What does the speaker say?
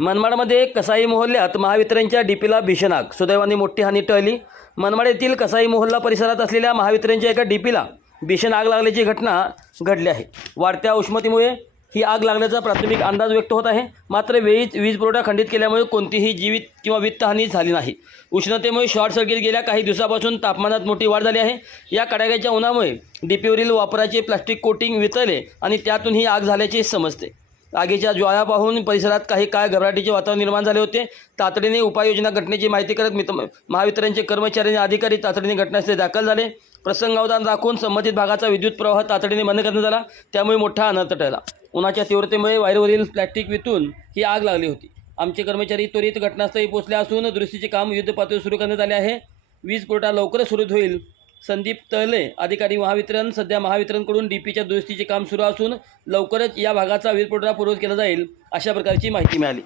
मनमाडमध्ये कसाई मोहल्ल्यात महावितरणच्या डीपीला भीषण आग. सुदैवाने मोठी हानी टळली. मनमाड येथील कसाई मोहल्ला परिसरात असलेल्या महावितरणच्या एका डीपीला भीषण आग लागल्याची घटना घडली आहे. वाढत्या उष्णतेमुळे ही आग लागल्याचा प्राथमिक अंदाज व्यक्त होत आहे. मात्र वेळीच वीज पुरवठा खंडित केल्यामुळे कोणतीही जीवित किंवा वित्तहानी झाली नाही. उष्णतेमुळे शॉर्ट सर्किट गेल्या काही दिवसापासून तापमानात मोठी वाढ झाली आहे. या कडाक्याच्या उन्हामुळे डीपीवरील वापराचे प्लास्टिक कोटिंग वितळले आणि त्यातून ही आग झाल्याचे समजते. आगीच्या ज्वाळा पाहून परिसरात काही काळ घबराटीचे वातावरण निर्माण झाले होते. तातडीने उपाययोजना घटनेची माहिती करत महावितरणचे कर्मचारी आणि अधिकारी तातडीने घटनास्थळी दाखल झाले. प्रसंगावधान दाखवून संबंधित भागाचा विद्युत प्रवाह तातडीने बंद करण्यात आला. त्यामुळे मोठा अनर्थ टळला. उन्हाच्या तीव्रतेमुळे वायरवरील प्लास्टिक वितून ही आग लागली होती. आमचे कर्मचारी त्वरित घटनास्थळी पोहोचले असून दुरुस्तीचे काम युद्धपातळीवर सुरू करण्यात आले आहे. वीज पुरवठा लवकरच सुरू होईल. संदीप तळले, अधिकारी महावितरण. सध्या महावितरणकडून डीपीच्या दुरुस्तीचे काम सुरू असून लवकरच या भागाचा वीज पुरवठा पूर्ववत केला जाईल अशा प्रकारची माहिती मिळाली.